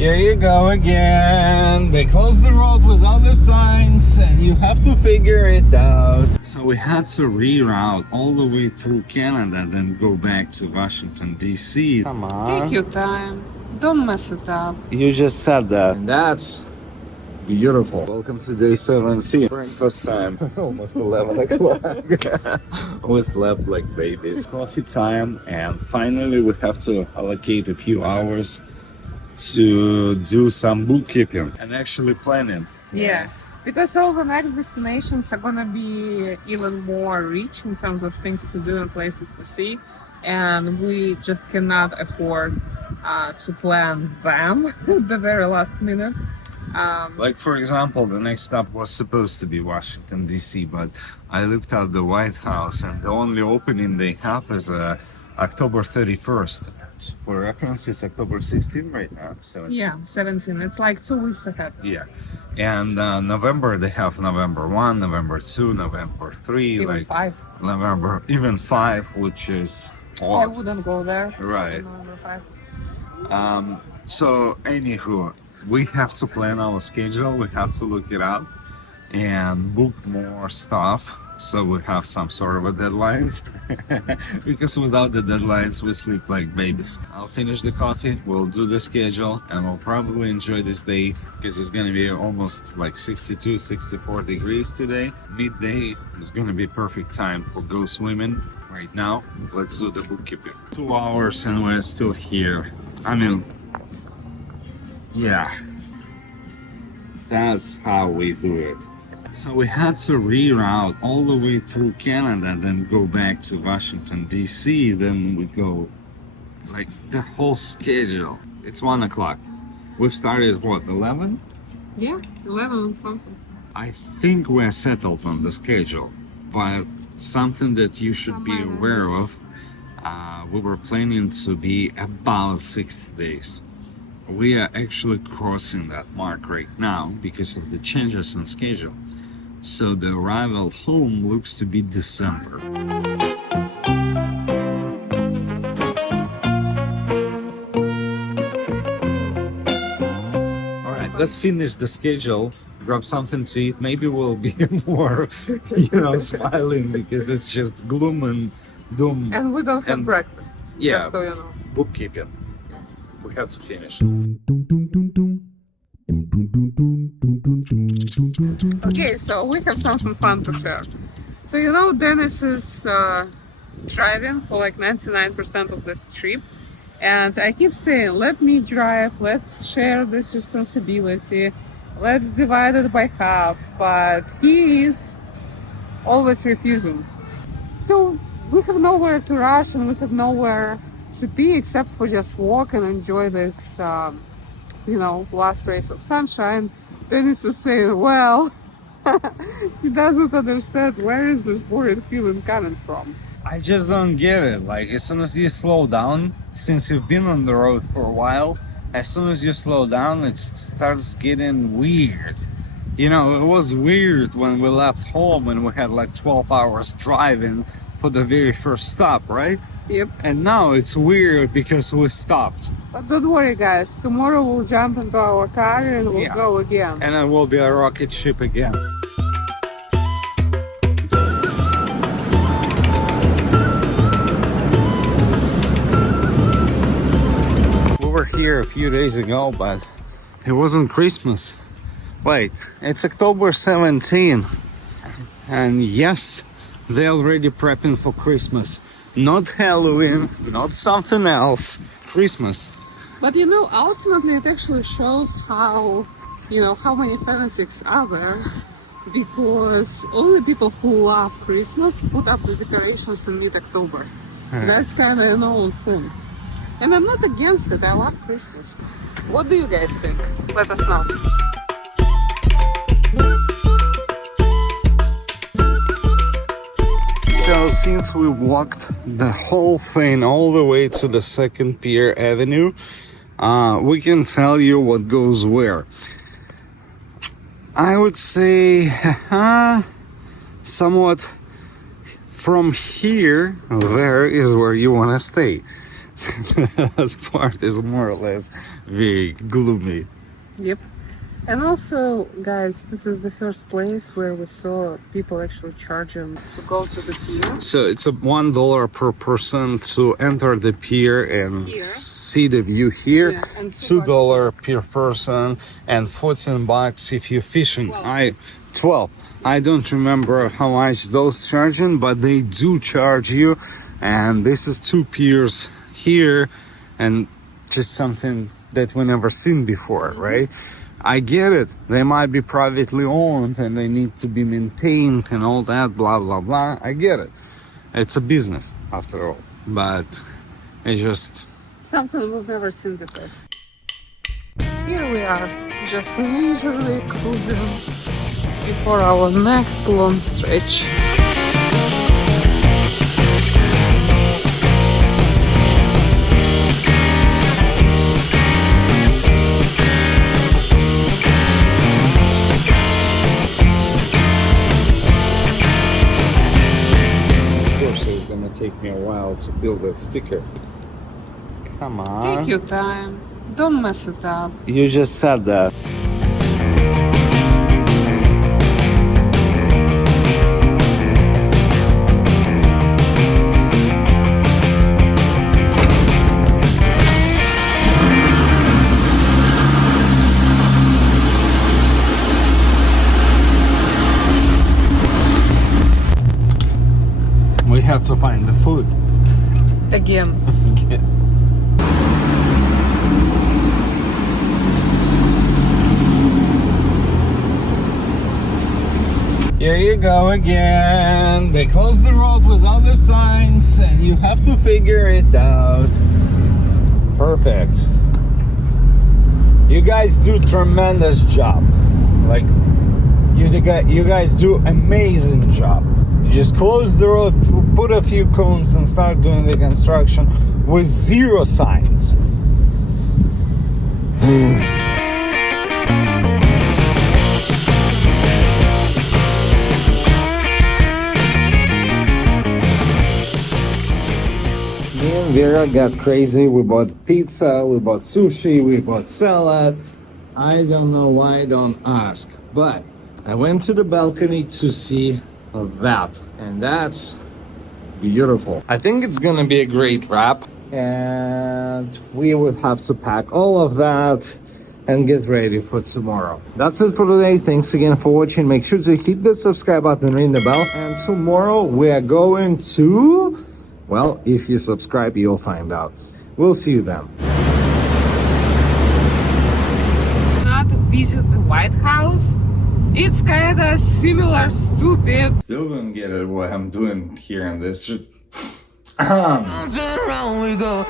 Here you go again. They closed the road with all the signs and you have to figure it out. So we had to reroute all the way through Canada, then go back to Washington, D.C. Come on. Take your time. Don't mess it up. You just said that. And that's beautiful. Welcome to day 7C. Breakfast time. Almost 11 o'clock. We slept like babies. Coffee time, and finally we have to allocate a few hours to do some bookkeeping and actually planning. Yeah, because all the next destinations are gonna be even more rich in terms of things to do and places to see, and we just cannot afford to plan them at the very last minute. Like for example, the next stop was supposed to be Washington, D.C., but I looked at the White House and the only opening they have is October 31st. For reference, it's October 16 right now. 17. Yeah, 17. It's like 2 weeks ahead. Yeah. And November, they have November 1, November 2, November 3. Even like 5. November, even 5, which is odd. I wouldn't go there. Right. November 5. So, anywho, we have to plan our schedule. We have to look it up and book more stuff, so we have some sort of a deadlines. Because without the deadlines, we sleep like babies. I'll finish the coffee, we'll do the schedule, and we'll probably enjoy this day because it's gonna be almost like 62, 64 degrees today. Midday is gonna be perfect time for go swimming. Right now, let's do the bookkeeping. 2 hours and we're still here. I mean, yeah, that's how we do it. So we had to reroute all the way through Canada, then go back to Washington, D.C. Then we go, like, the whole schedule. It's 1 o'clock. We've started, what, 11? Yeah, 11 something. I think we're settled on the schedule, but something that you should be aware of, we were planning to be about 60 days. We are actually crossing that mark right now because of the changes in schedule. So the arrival home looks to be December. All right, let's finish the schedule, grab something to eat. Maybe we'll be more, smiling because it's just gloom and doom. And we don't have breakfast. Yeah, Just so you know. bookkeeping. We have to finish. Okay, so we have something fun to share. So Dennis is driving for like 99% of this trip, and I keep saying, let me drive, let's share this responsibility, let's divide it by half, but he is always refusing. So we have nowhere to rush and we have nowhere to be except for just walk and enjoy this last rays of sunshine. Dennis is saying, well, he doesn't understand where is this boring feeling coming from. I just don't get it. Like, as soon as you slow down, since you've been on the road for a while, as soon as you slow down, it starts getting weird. It was weird when we left home and we had like 12 hours driving for the very first stop, right? Yep. And now it's weird because we stopped. But don't worry, guys. Tomorrow we'll jump into our car and we'll go again. And it will be a rocket ship again. We were here a few days ago, but it wasn't Christmas. Wait, it's October 17. And yes, they're already prepping for Christmas. Not Halloween, not something else. Christmas. But ultimately it actually shows how many fanatics are there, because only people who love Christmas put up the decorations in mid-October. That's kind of an old thing. And I'm not against it, I love Christmas. What do you guys think? Let us know. So since we walked the whole thing all the way to the Second Pier Avenue, we can tell you what goes where. I would say somewhat from here, there is where you want to stay. That part is more or less very gloomy. Yep. And also, guys, this is the first place where we saw people actually charging to go to the pier. So it's a $1 per person to enter the pier and Here. see the view here. Yeah, and $2 per person and $14 if you're fishing. 12. I don't remember how much those charging, but they do charge you. And this is 2 piers here, and just something that we never seen before, right? I get it. They might be privately owned and they need to be maintained and all that, blah, blah, blah. I get it. It's a business after all, but it's just... Something we've never seen before. Here we are, just leisurely cruising before our next long stretch. Take me a while to build that sticker. Come on. Take your time. Don't mess it up. You just said that. We have to find the food. Again. Here you go again. They closed the road with other signs and you have to figure it out. Perfect. You guys do tremendous job. Like, you guys do amazing job. Just close the road, put a few cones and start doing the construction with 0 signs. Me and Vera got crazy. We bought pizza, we bought sushi, we bought salad. I don't know why, don't ask. But I went to the balcony to see that, and that's beautiful. I think it's gonna be a great wrap, and we would have to pack all of that and get ready for tomorrow. That's it for today. Thanks again for watching. Make sure to hit the subscribe button, ring the bell, and tomorrow we are going to, well, if you subscribe you'll find out. We'll see you then. Not visit the White House. It's kinda similar, stupid. Still don't get it what I'm doing here in this. Turn around, we go.